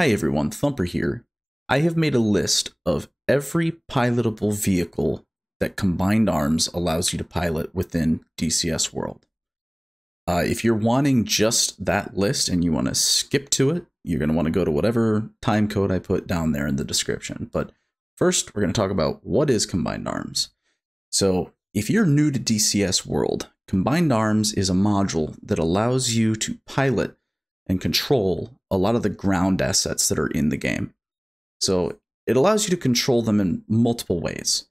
Hi everyone, Thumper here. I have made a list of every pilotable vehicle that Combined Arms allows you to pilot within DCS World. If you're wanting just that list and you want to skip to it, you're going to want to go to whatever time code I put down there in the description. But first, we're going to talk about what is Combined Arms. So if you're new to DCS World, Combined Arms is a module that allows you to pilot and control a lot of the ground assets that are in the game. So it allows you to control them in multiple ways.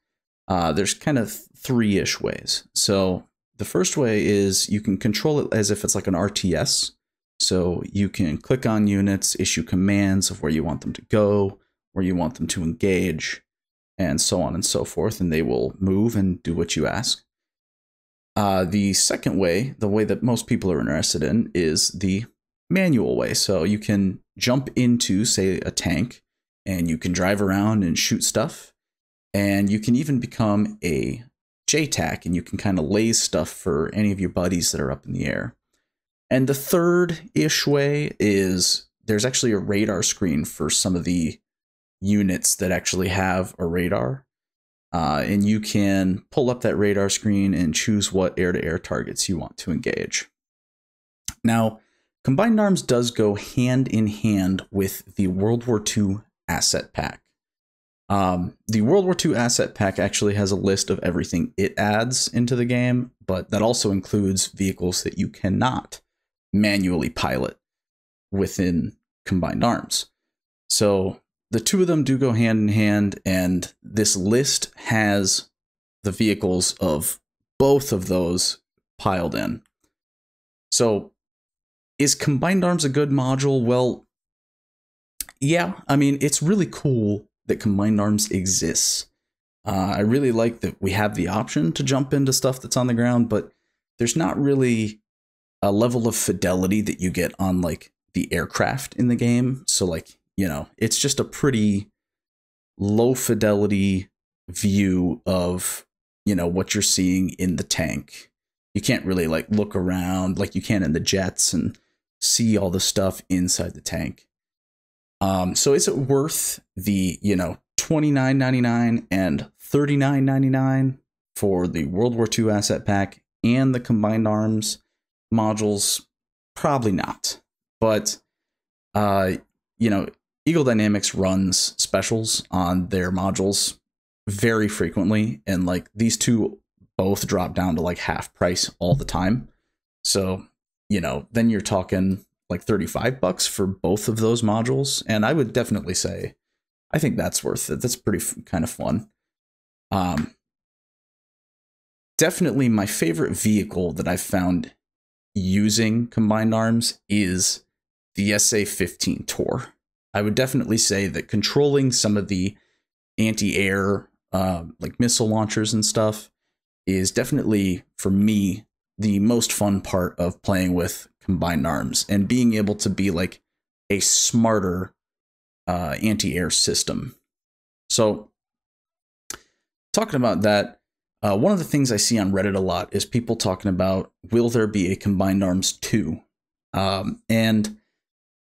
There's kind of three-ish ways. So the first way is you can control it as if it's like an RTS. So you can click on units, issue commands of where you want them to go, where you want them to engage, and so on and so forth, and they will move and do what you ask. The second way, the way that most people are interested in, is the manual way. So you can jump into, say, a tank, and you can drive around and shoot stuff, and you can even become a JTAC, and you can kind of laze stuff for any of your buddies that are up in the air. And the third-ish way is there's actually a radar screen for some of the units that actually have a radar, and you can pull up that radar screen and choose what air-to-air targets you want to engage. Now, Combined Arms does go hand in hand with the World War II asset pack. The World War II asset pack actually has a list of everything it adds into the game, but that also includes vehicles that you cannot manually pilot within Combined Arms. So the two of them do go hand in hand, and this list has the vehicles of both of those piled in. So is Combined Arms a good module? Well, yeah, I mean, it's really cool that Combined Arms exists. I really like that we have the option to jump into stuff that's on the ground, but there's not really a level of fidelity that you get on, like, the aircraft in the game. So, like, you know, it's just a pretty low fidelity view of, you know, what you're seeing in the tank. You can't really, like, look around like you can in the jets and see all the stuff inside the tank. So is it worth the, you know, $29.99 and $39.99 for the World War II asset pack and the Combined Arms modules? Probably not. But, you know, Eagle Dynamics runs specials on their modules very frequently. And, like, these two both drop down to, like, half price all the time. So, you know, then you're talking like $35 for both of those modules. And I would definitely say, I think that's worth it. That's pretty kind of fun. Definitely my favorite vehicle that I've found using Combined Arms is the SA-15 Tor. I would definitely say that controlling some of the anti-air, like missile launchers and stuff, is definitely, for me, the most fun part of playing with Combined Arms, and being able to be like a smarter anti-air system. So talking about that, one of the things I see on Reddit a lot is people talking about, will there be a Combined Arms 2? And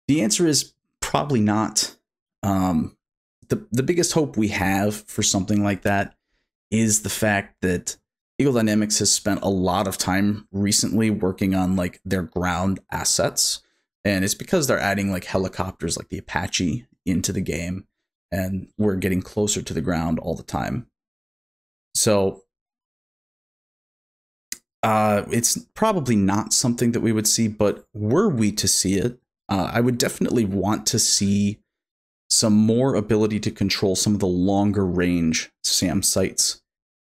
the answer is probably not. The biggest hope we have for something like that is the fact that Eagle Dynamics has spent a lot of time recently working on, like, their ground assets, and it's because they're adding, like, helicopters like the Apache into the game, and we're getting closer to the ground all the time. So it's probably not something that we would see, but were we to see it, I would definitely want to see some more ability to control some of the longer range SAM sites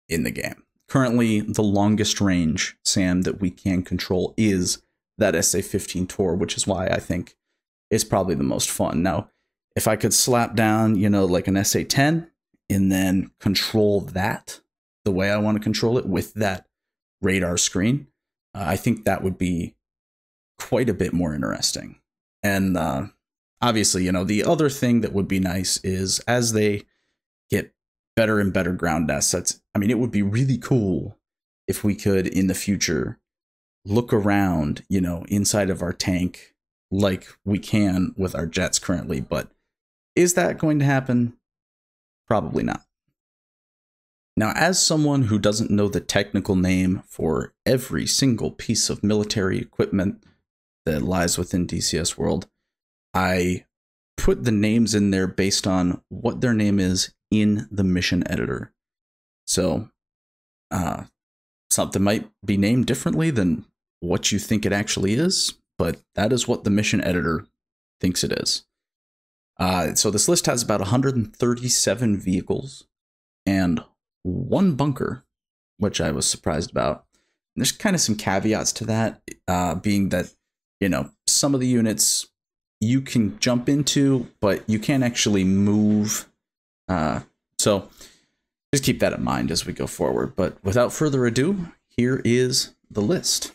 in the game. Currently, the longest range SAM that we can control is that SA-15 Tor, which is why I think it's probably the most fun. Now, if I could slap down, you know, like an SA-10 and then control that the way I want to control it with that radar screen, I think that would be quite a bit more interesting. And obviously, you know, the other thing that would be nice is as they get better and better ground assets, I mean, it would be really cool if we could, in the future, look around, you know, inside of our tank like we can with our jets currently, but Is that going to happen? Probably not. Now, as someone who doesn't know the technical name for every single piece of military equipment that lies within DCS World, I put the names in there based on what their name is in the mission editor. So, something might be named differently than what you think it actually is, but that is what the mission editor thinks it is. So this list has about 137 vehicles and one bunker, which I was surprised about. And there's kind of some caveats to that, being that, you know, some of the units you can jump into, but you can't actually move. So just keep that in mind as we go forward. But without further ado, here is the list.